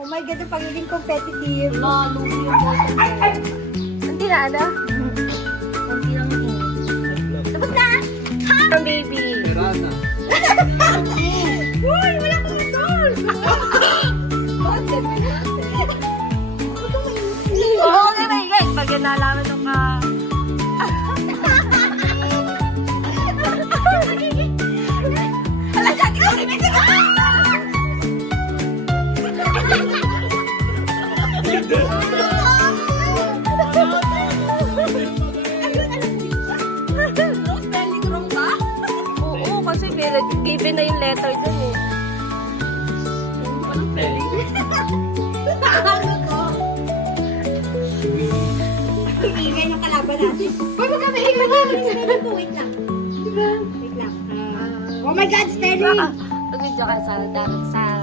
Oh my God, ang pagiging competitive. Lalo yung bottom ko. Hindi na, ano? Konti lang ito. Tapos na! Ha? Baby. Pirana. Uy, wala akong result! Oo, okay na yan. Pag yun nalaman nung ka... Wala siya, di ko rin ito! Spelling wrong ba? Oo, kasi given na yung letter dun eh. Ano ko? Ingay ng kalaban natin. Uy, wag ka maingay na. Spelling ko, wait lang. Wait lang. Oh my God, spelling! Pag-video ka sa dapat sa...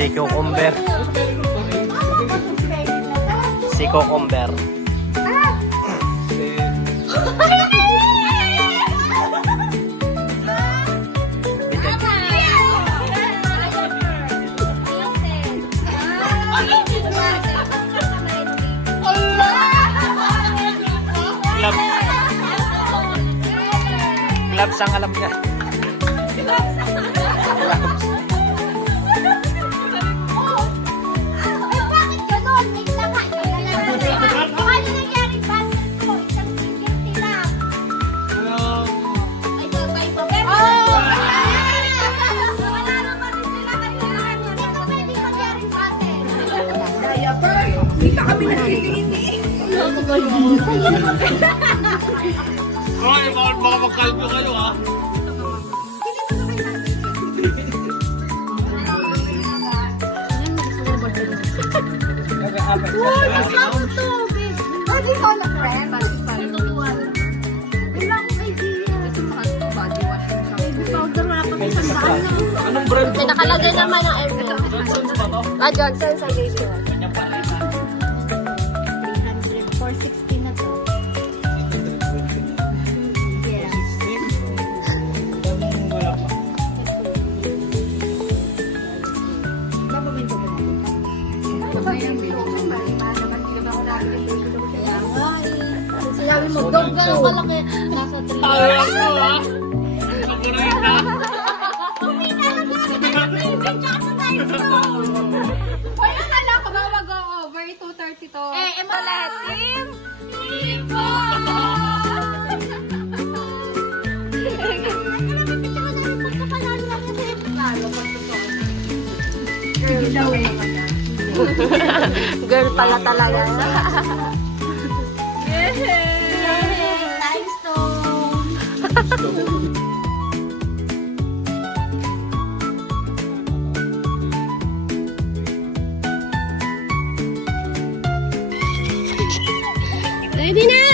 Si cucumber. Si cucumber. Gloves ang alam niya. Bakit ganon? Wait lang ha. Paano nangyari basket ko? Isang single tila. Ay, babay pa. Wala naman din sila kasi hindi ko pwede mangyari sa atin. Diaper. Hindi pa kami nagtitingin eh. Ay, baka magkalbo kayo ha. Uy, ikaw to, babe. Pwede ko na friend. Wala akong idea. Baby powder, wala pa may sandaan. Anong brand? May nakalagay naman ang M. Ah, Johnson sa baby. 300. 460 na to. Yeah. Bababinto ba natin? Sinabi mo, dog gano'ng kalaki. Nasa 3. Ay, ako ha. Paborita. Wala na lang, kung mag-over 230 to. Emolatim. Girl pala talaga. Limestone. Ready na!